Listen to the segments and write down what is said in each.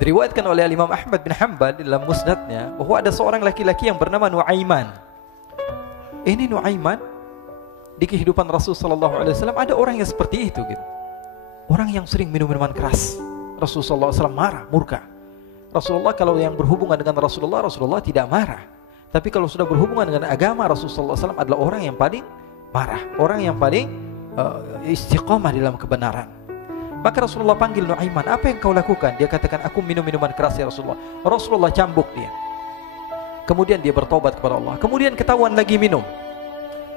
Diriwayatkan oleh Imam Ahmad bin Hanbal dalam musnadnya bahwa ada seorang laki-laki yang bernama Nuaiman. Ini Nuaiman di kehidupan Rasul sallallahu alaihi wasallam ada orang yang seperti itu gitu. Orang yang sering minum minuman keras. Rasul sallallahu alaihi wasallam marah, murka. Rasulullah kalau yang berhubungan dengan Rasulullah tidak marah. Tapi kalau sudah berhubungan dengan agama, Rasul sallallahu alaihi wasallam adalah orang yang paling marah, orang yang paling istiqamah dalam kebenaran. Maka Rasulullah panggil Nuaiman, apa yang kau lakukan? Dia katakan, aku minum minuman keras ya Rasulullah. Rasulullah cambuk dia. Kemudian dia bertobat kepada Allah. Kemudian ketahuan lagi minum.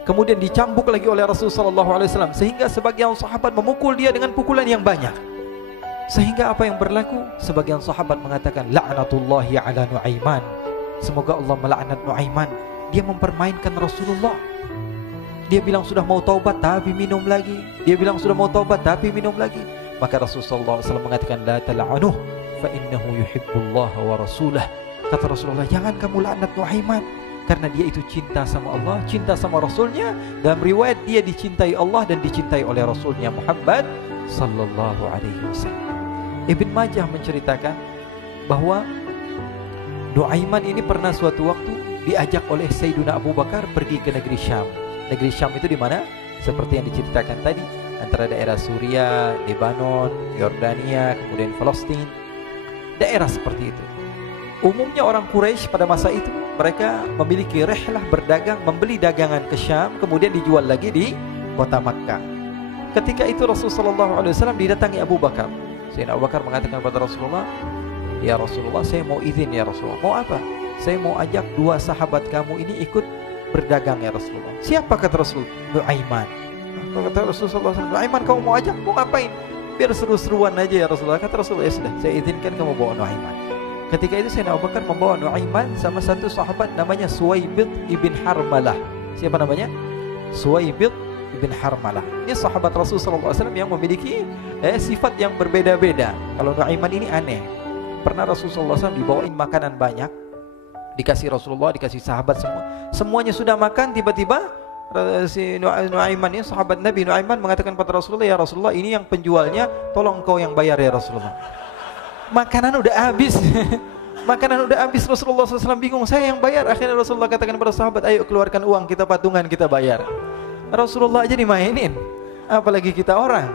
Kemudian dicambuk lagi oleh Rasulullah sallallahu alaihi wasallam, sehingga sebagian sahabat memukul dia dengan pukulan yang banyak. Sehingga apa yang berlaku? Sebagian sahabat mengatakan, la'natullahi ala Nuaiman. Semoga Allah melaknat Nuaiman. Dia mempermainkan Rasulullah. Dia bilang sudah mau taubat tapi minum lagi. Dia bilang sudah mau taubat tapi minum lagi. Maka Rasulullah SAW mengatakan, la tal'anuh fa innahu yuhibbullaha wa rasulah. Kata Rasulullah, jangan kamu laknat Nuaiman, karena dia itu cinta sama Allah, cinta sama Rasulnya. Dalam riwayat dia dicintai Allah dan dicintai oleh Rasulnya Muhammad sallallahu alaihi wasallam. Ibn Majah menceritakan bahwa Nuaiman ini pernah suatu waktu diajak oleh Sayyidina Abu Bakar pergi ke negeri Syam. Negeri Syam itu di mana? Seperti yang diceritakan tadi, antara daerah Suriah, Lebanon, Yordania, kemudian Palestina. Daerah seperti itu. Umumnya orang Quraisy pada masa itu mereka memiliki rihlah berdagang, membeli dagangan ke Syam, kemudian dijual lagi di kota Makkah. Ketika itu Rasulullah SAW didatangi Abu Bakar. Sayyidina Abu Bakar mengatakan kepada Rasulullah, ya Rasulullah, saya mau izin ya Rasulullah. Mau apa? Saya mau ajak dua sahabat kamu ini ikut berdagang ya Rasulullah. Siapa kata Rasul? Nuaiman. Kata Rasulullah SAW, Nuaiman kamu mau ajak? Mau ngapain? Biar seru-seruan aja ya Rasulullah. Kata Rasulullah, ya sudah, saya izinkan kamu bawa Nuaiman. Ketika itu Sayyidina Abu Bakar membawa Nuaiman sama satu sahabat namanya Suwaibid ibn Harmalah. Siapa namanya? Suwaibid ibn Harmalah. Ini sahabat Rasulullah SAW yang memiliki sifat yang berbeda-beda. Kalau Nuaiman ini aneh. Pernah Rasulullah SAW dibawain makanan banyak, dikasih Rasulullah, dikasih sahabat semua. Semuanya sudah makan, tiba-tiba si Nuaiman ini, sahabat Nabi Nuaiman mengatakan kepada Rasulullah, ya Rasulullah, ini yang penjualnya, tolong kau yang bayar ya Rasulullah. Makanan udah habis. Makanan udah habis. Rasulullah SAW bingung, saya yang bayar. Akhirnya Rasulullah katakan kepada sahabat, ayo keluarkan uang, kita patungan, kita bayar. Rasulullah aja dimainin, apalagi kita orang.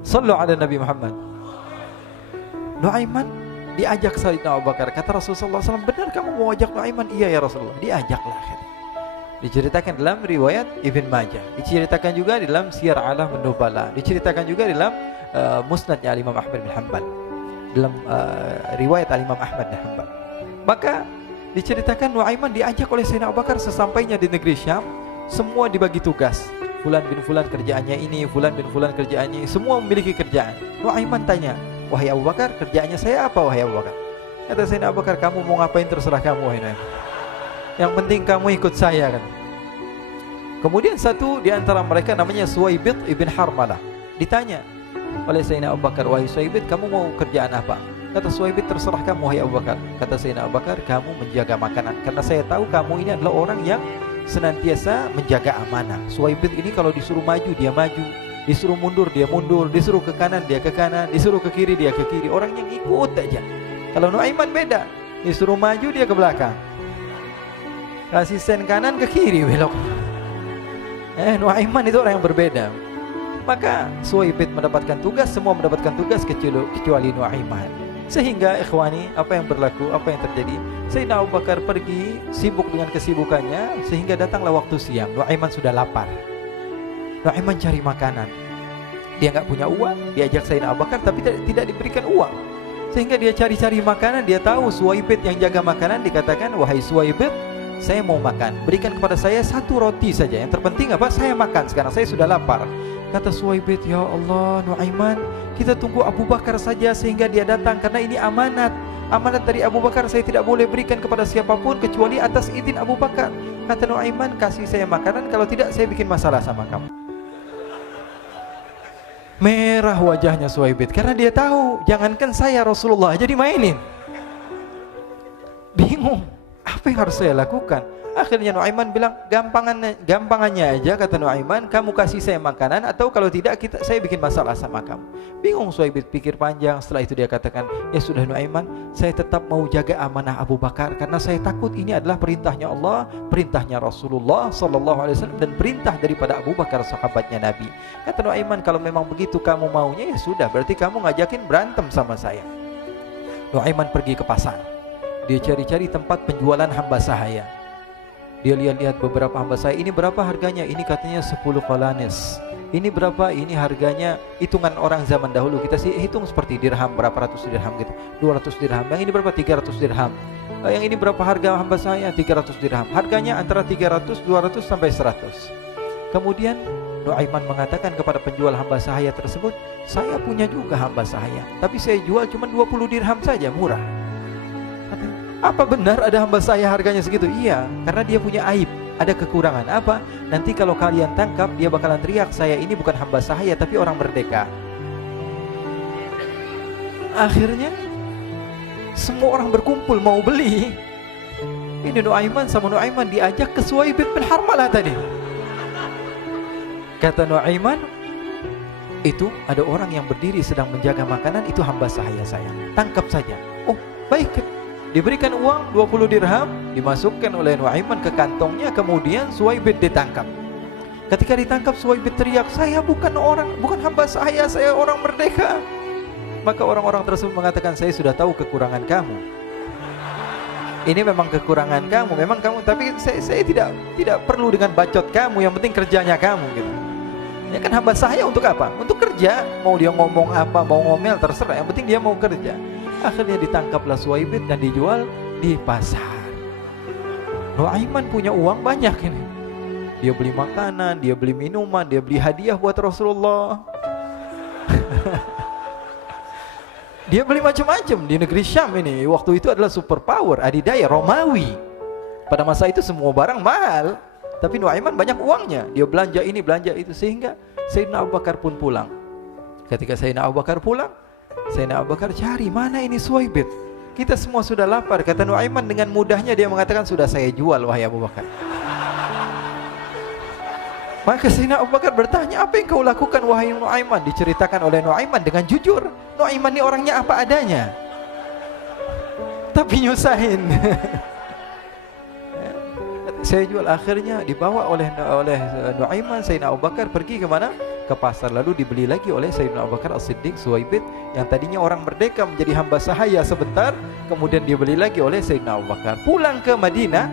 Sallu ala Nabi Muhammad. Nuaiman diajak Sayyidina Abu Bakar. Kata Rasulullah SAW, benar kamu mau ajak Nuaiman? Iya ya Rasulullah. Diajaklah akhirnya. Diceritakan dalam riwayat Ibn Majah, diceritakan juga dalam Siyar A'lam An-Nubala, diceritakan juga dalam musnadnya Imam Ahmad bin Hanbal, dalam riwayat Imam Ahmad bin Hanbal. Maka diceritakan Nuaiman diajak oleh Sayyidina Abu Bakar. Sesampainya di negeri Syam, semua dibagi tugas. Fulan bin Fulan kerjaannya ini, Fulan bin Fulan kerjaannya ini, semua memiliki kerjaan. Nuaiman tanya, wahai Abu Bakar, kerjaannya saya apa wahai Abu Bakar? Kata Sayyidina Abu Bakar, kamu mau ngapain terserah kamu wahai Nuaiman. Yang penting kamu ikut saya kan. Kemudian satu di antara mereka namanya Suwaibid ibn Harmalah ditanya oleh Sayyidina Abu Bakar, wahai Suwaibid, kamu mau kerjaan apa? Kata Suwaibid, terserah kamu wahai Abu Bakar. Kata Sayyidina Abu Bakar, kamu menjaga makanan, karena saya tahu kamu ini adalah orang yang senantiasa menjaga amanah. Suwaibid ini kalau disuruh maju dia maju, disuruh mundur dia mundur, disuruh ke kanan dia ke kanan, disuruh ke kiri dia ke kiri. Orang yang ikut aja. Kalau Nuaiman beda, disuruh maju dia ke belakang, kasih sen kanan ke kiri belok. Nuaiman itu orang yang berbeda. Maka Suwaibid mendapatkan tugas, semua mendapatkan tugas kecuali Nuaiman. Sehingga ikhwani, apa yang berlaku, apa yang terjadi? Sayyidina Abu Bakar pergi sibuk dengan kesibukannya, sehingga datanglah waktu siang. Nuaiman sudah lapar. Nuaiman cari makanan. Dia nggak punya uang, diajak Sayyidina Abu Bakar tapi tidak diberikan uang. Sehingga dia cari-cari makanan. Dia tahu Suwaibid yang jaga makanan. Dikatakan, wahai Suwaibid, saya mau makan, berikan kepada saya satu roti saja. Yang terpenting apa? Saya makan sekarang, saya sudah lapar. Kata Suwaibid, ya Allah Nuaiman, kita tunggu Abu Bakar saja sehingga dia datang, karena ini amanat. Amanat dari Abu Bakar, saya tidak boleh berikan kepada siapapun kecuali atas izin Abu Bakar. Kata Nuaiman, kasih saya makanan, kalau tidak saya bikin masalah sama kamu. Merah wajahnya Suwaibid, karena dia tahu, jangankan saya, Rasulullah aja dimainin. Bingung, Apa yang harus saya lakukan? Akhirnya Nuaiman bilang, gampangannya aja, kata Nuaiman, kamu kasih saya makanan, atau kalau tidak saya bikin masalah sama kamu. Bingung Suhaib pikir panjang. Setelah itu dia katakan, ya sudah Nuaiman, saya tetap mau jaga amanah Abu Bakar, karena saya takut ini adalah perintahnya Allah, perintahnya Rasulullah SAW, dan perintah daripada Abu Bakar, sahabatnya Nabi. Kata Nuaiman, kalau memang begitu kamu maunya, ya sudah, berarti kamu ngajakin berantem sama saya. Nuaiman pergi ke pasar. Dia cari-cari tempat penjualan hamba sahaya. Dia lihat-lihat beberapa hamba sahaya. Ini berapa harganya? Ini katanya 10 qalanis. Ini berapa? Ini harganya hitungan orang zaman dahulu. Kita sih hitung seperti dirham, berapa ratus dirham gitu. 200 dirham. Yang ini berapa? 300 dirham. Yang ini berapa harga hamba sahaya? 300 dirham. Harganya antara 300, 200 sampai 100. Kemudian Nuaiman mengatakan kepada penjual hamba sahaya tersebut, saya punya juga hamba sahaya, tapi saya jual cuma 20 dirham saja, murah. Apa benar ada hamba saya harganya segitu? Iya, karena dia punya aib, ada kekurangan. Apa? Nanti kalau kalian tangkap, dia bakalan teriak, saya ini bukan hamba sahaya tapi orang merdeka. Akhirnya semua orang berkumpul mau beli. Ini Nuaiman sama Nuaiman diajak ke Suhaib bin Harmalah tadi. Kata Nuaiman, itu ada orang yang berdiri sedang menjaga makanan, itu hamba sahaya saya, tangkap saja. Oh baik. Diberikan uang 20 dirham, dimasukkan oleh Nuaiman ke kantongnya, kemudian Suhaib ditangkap. Ketika ditangkap, Suhaib teriak, saya bukan hamba saya orang merdeka. Maka orang-orang tersebut mengatakan, saya sudah tahu kekurangan kamu. Ini memang kekurangan kamu, memang kamu, tapi saya tidak perlu dengan bacot kamu, yang penting kerjanya kamu gitu. Ya kan hamba saya untuk apa? Untuk kerja. Mau dia ngomong apa, mau ngomel terserah, yang penting dia mau kerja. Akhirnya ditangkaplah Suhaib dan dijual di pasar. Nuaiman punya uang banyak ini. Dia beli makanan, dia beli minuman, dia beli hadiah buat Rasulullah. Dia beli macam-macam di negeri Syam ini. Waktu itu adalah superpower, adidaya Romawi. Pada masa itu semua barang mahal, tapi Nuaiman banyak uangnya. Dia belanja ini, belanja itu, sehingga Sayyidina Abu Bakar pun pulang. Ketika Sayyidina Abu Bakar pulang, Sayyidina Abu Bakar cari, mana ini Suhaib? Kita semua sudah lapar. Kata Nuaiman dengan mudahnya dia mengatakan, sudah saya jual wahai Abu Bakar. Maka Sayyidina Abu Bakar bertanya, apa yang kau lakukan wahai Nuaiman? Diceritakan oleh Nuaiman dengan jujur. Nuaiman ini orangnya apa adanya, tapi nyusahin. Saya jual. Akhirnya dibawa oleh Nuaiman, Sayyidina Abu Bakar pergi ke mana? Ke pasar. Lalu dibeli lagi oleh Sayyidina Abu Bakar As-Siddiq, Suhaib yang tadinya orang merdeka menjadi hamba sahaya sebentar, kemudian dibeli lagi oleh Sayyidina Abu Bakar. Pulang ke Madinah,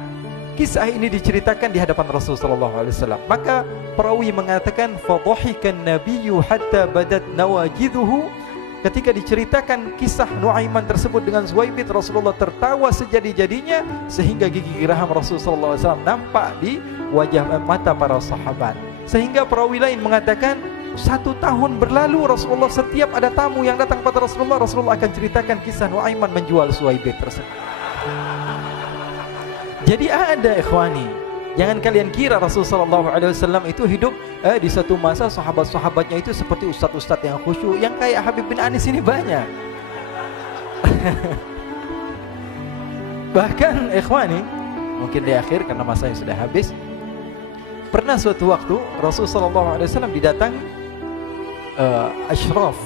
kisah ini diceritakan di hadapan Rasulullah SAW. Maka perawi mengatakan, fadhahikan nabiyyu hatta badat nawajiduhu. Ketika diceritakan kisah Nuaiman tersebut dengan Suhaib, Rasulullah tertawa sejadi-jadinya sehingga gigi geraham Rasulullah SAW nampak di wajah mata para sahabat. Sehingga perawi lain mengatakan 1 tahun berlalu Rasulullah, setiap ada tamu yang datang pada Rasulullah akan ceritakan kisah Nuaiman menjual Suhaib tersebut. Jadi ada ikhwani, jangan kalian kira Rasulullah SAW itu hidup di satu masa sahabat-sahabatnya itu seperti ustadz-ustadz yang khusyuk, yang kayak Habib bin Anis ini banyak. Bahkan ikhwani, mungkin di akhir karena masanya sudah habis, pernah suatu waktu Rasulullah SAW didatangi asyraf,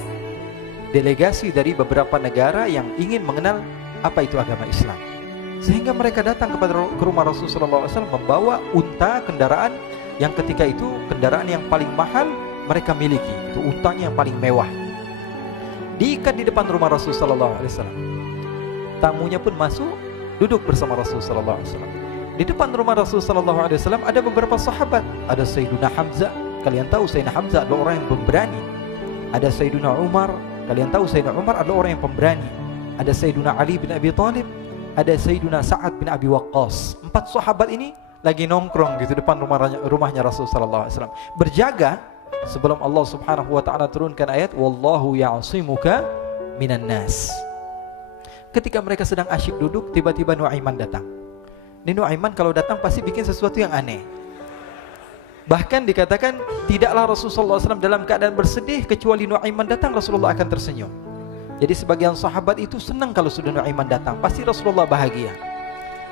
delegasi dari beberapa negara yang ingin mengenal apa itu agama Islam. Sehingga mereka datang ke rumah Rasulullah SAW membawa unta, kendaraan yang ketika itu kendaraan yang paling mahal mereka miliki. Itu untanya yang paling mewah. Diikat di depan rumah Rasulullah SAW. Tamunya pun masuk, duduk bersama Rasulullah SAW. Di depan rumah Rasulullah SAW ada beberapa sahabat. Ada Sayyiduna Hamzah. Kalian tahu Sayyidina Hamzah adalah orang yang pemberani. Ada Sayyiduna Umar. Kalian tahu Sayyidina Umar adalah orang yang pemberani. Ada Sayyiduna Ali bin Abi Thalib. Ada Sayyiduna Sa'ad bin Abi Waqqas. 4 sahabat ini lagi nongkrong gitu depan rumahnya Rasulullah SAW, berjaga sebelum Allah Subhanahu wa taala turunkan ayat wallahu ya'simuka minan nas. Ketika mereka sedang asyik duduk, tiba-tiba Nuaiman datang. Ini Nuaiman kalau datang pasti bikin sesuatu yang aneh. Bahkan dikatakan tidaklah Rasulullah SAW dalam keadaan bersedih, kecuali Nuaiman datang Rasulullah akan tersenyum. Jadi sebagian sahabat itu senang kalau sudah Nuaiman datang, pasti Rasulullah bahagia.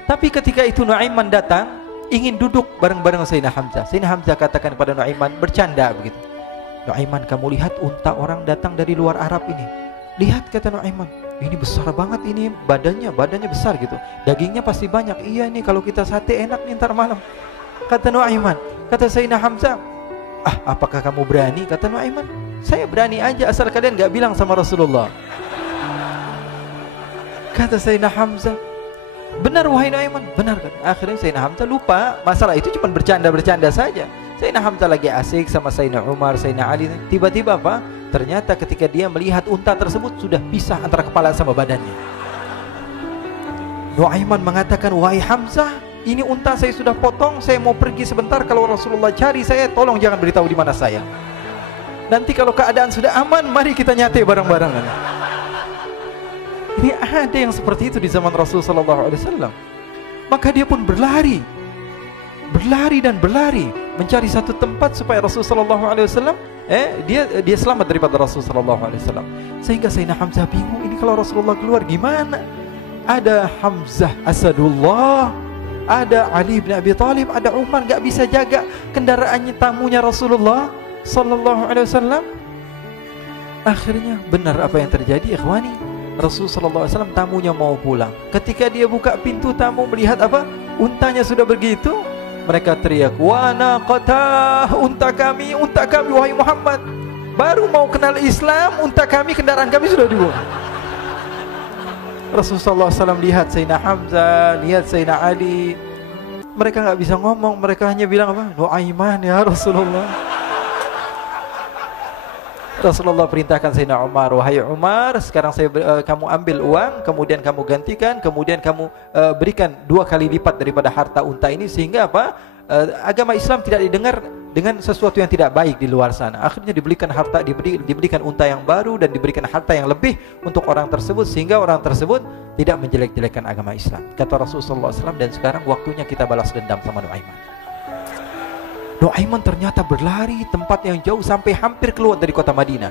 Tapi ketika itu Nuaiman datang, ingin duduk bareng-bareng Sayyidina Hamzah. Sayyidina Hamzah katakan kepada Nuaiman, bercanda begitu. Nuaiman, kamu lihat unta orang datang dari luar Arab ini. Lihat, kata Nuaiman, ini besar banget, ini badannya besar gitu. Dagingnya pasti banyak. Iya nih, kalau kita sate enak nih ntar malam. Kata Nuaiman. Kata Sayyidina Hamzah, apakah kamu berani? Kata Nuaiman, saya berani aja asal kalian gak bilang sama Rasulullah. Kata Sayyidina Hamzah, benar wahai Nuaiman, benar kan? Akhirnya Sayyidina Hamzah lupa masalah itu, cuma bercanda-bercanda saja. Sayyidina Hamzah lagi asik sama Sayyidina Umar, Sayyidina Ali. Tiba-tiba apa? Ternyata ketika dia melihat unta tersebut sudah pisah antara kepala sama badannya. Nuaiman mengatakan, wahai Hamzah, ini unta saya sudah potong, saya mau pergi sebentar. Kalau Rasulullah cari saya, tolong jangan beritahu di mana saya. Nanti kalau keadaan sudah aman, mari kita nyate bareng-bareng. Ini ada yang seperti itu di zaman Rasulullah SAW. Maka dia pun berlari dan berlari mencari satu tempat supaya Rasulullah SAW dia selamat daripada Rasulullah SAW. Sehingga Sayyidina Hamzah bingung, ini kalau Rasulullah keluar gimana? Ada Hamzah Asadullah, ada Ali bin Abi Thalib, ada Umar, gak bisa jaga kendaraannya, tamunya Rasulullah SAW. Akhirnya benar apa yang terjadi, ikhwani. Rasulullah SAW tamunya mau pulang. Ketika dia buka pintu, tamu melihat apa? Untanya sudah begitu. Mereka teriak, wa naqatah, unta kami wahai Muhammad. Baru mau kenal Islam, unta kami, kendaraan kami sudah dibuang. Rasulullah SAW lihat Sayyidina Hamzah, lihat Sayyidina Ali. Mereka gak bisa ngomong, mereka hanya bilang apa? Nuaiman ya Rasulullah. Rasulullah perintahkan Sayyidina Umar, wahai Umar, sekarang kamu ambil uang, kemudian kamu gantikan, kemudian kamu berikan 2 kali lipat daripada harta unta ini, sehingga apa? Agama Islam tidak didengar dengan sesuatu yang tidak baik di luar sana. Akhirnya diberikan harta, diberikan unta yang baru dan diberikan harta yang lebih untuk orang tersebut, sehingga orang tersebut tidak menjelek-jelekan agama Islam. Kata Rasulullah SAW, dan sekarang waktunya kita balas dendam sama Nuaiman. Nuaiman ternyata berlari tempat yang jauh sampai hampir keluar dari kota Madinah.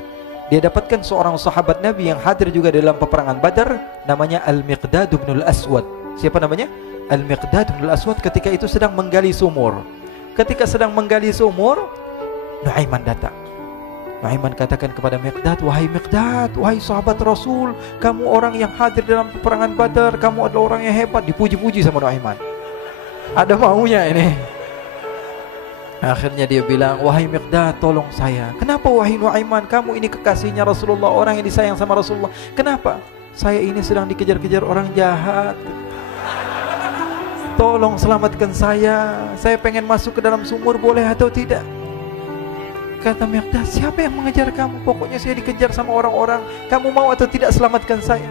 Dia dapatkan seorang sahabat Nabi yang hadir juga dalam peperangan Badar, namanya Al-Miqdad bin Al-Aswad. Siapa namanya? Al-Miqdad bin Al-Aswad ketika itu sedang menggali sumur. Ketika sedang menggali sumur, Nuaiman datang. Nuaiman katakan kepada Miqdad, wahai Miqdad, wahai sahabat Rasul, kamu orang yang hadir dalam peperangan Badar, kamu adalah orang yang hebat. Dipuji-puji sama Nuaiman. Ada maunya ini. Akhirnya dia bilang, wahai Miqdad, tolong saya. Kenapa wahai Nuaiman? Kamu ini kekasihnya Rasulullah, orang yang disayang sama Rasulullah. Kenapa? Saya ini sedang dikejar-kejar orang jahat. Tolong selamatkan saya. Saya pengen masuk ke dalam sumur, boleh atau tidak? Kata Miqdad, siapa yang mengejar kamu? Pokoknya saya dikejar sama orang-orang. Kamu mau atau tidak selamatkan saya?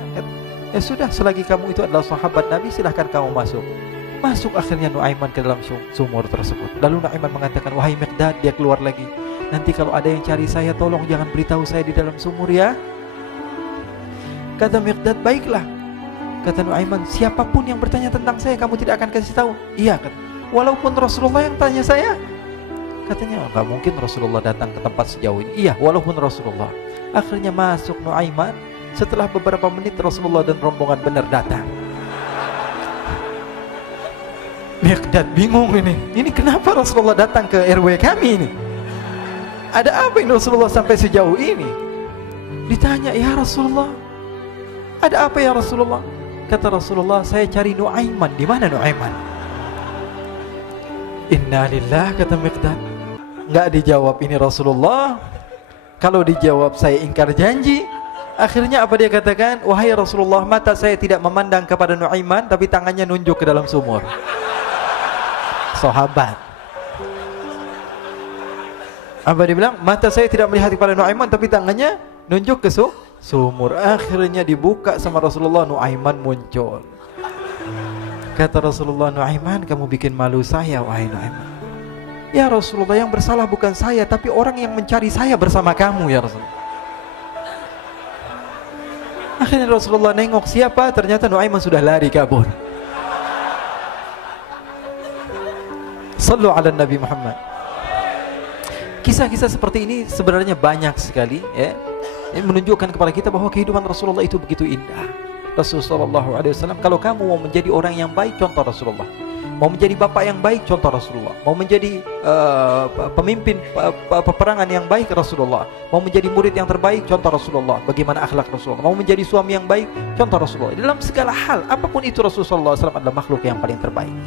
Ya sudah, selagi kamu itu adalah sahabat Nabi, silahkan kamu masuk. Masuk akhirnya Nuaiman ke dalam sumur tersebut. Lalu Nuaiman mengatakan, wahai Miqdad, dia keluar lagi. Nanti kalau ada yang cari saya, tolong jangan beritahu saya di dalam sumur ya. Kata Miqdad, baiklah. Kata Nuaiman, siapapun yang bertanya tentang saya, kamu tidak akan kasih tahu. Iya, kata. Walaupun Rasulullah yang tanya saya. Katanya, enggak mungkin Rasulullah datang ke tempat sejauh ini. Iya, walaupun Rasulullah. Akhirnya masuk Nuaiman. Setelah beberapa menit, Rasulullah dan rombongan benar datang. Miqdad bingung ini. Ini kenapa Rasulullah datang ke RW kami ini? Ada apa ini Rasulullah sampai sejauh ini? Ditanya, ya Rasulullah, ada apa ya Rasulullah? Kata Rasulullah, saya cari Nuaiman. Di mana Nuaiman? Innalillah, kata Miqdad. Enggak dijawab ini Rasulullah. Kalau dijawab saya ingkar janji. Akhirnya apa dia katakan? Wahai Rasulullah, mata saya tidak memandang kepada Nuaiman, tapi tangannya nunjuk ke dalam sumur. Sahabat. Apa dia bilang? Mata saya tidak melihat kepada Nuaiman, tapi tangannya nunjuk ke sumur. Akhirnya dibuka sama Rasulullah, Nuaiman muncul. Kata Rasulullah, Nuaiman, kamu bikin malu saya, wahai Nuaiman. Ya Rasulullah, yang bersalah bukan saya, tapi orang yang mencari saya bersama kamu ya Rasulullah. Akhirnya Rasulullah nengok siapa, ternyata Nuaiman sudah lari kabur. Sallu ala Nabi Muhammad. Kisah-kisah seperti ini sebenarnya banyak sekali ya. Ini menunjukkan kepada kita bahwa kehidupan Rasulullah itu begitu indah. Rasulullah SAW, kalau kamu mau menjadi orang yang baik, contoh Rasulullah. Mau menjadi bapak yang baik, contoh Rasulullah. Mau menjadi pemimpin peperangan yang baik, Rasulullah. Mau menjadi murid yang terbaik, contoh Rasulullah. Bagaimana akhlak Rasulullah. Mau menjadi suami yang baik, contoh Rasulullah. Dalam segala hal, apapun itu, Rasulullah SAW adalah makhluk yang paling terbaik.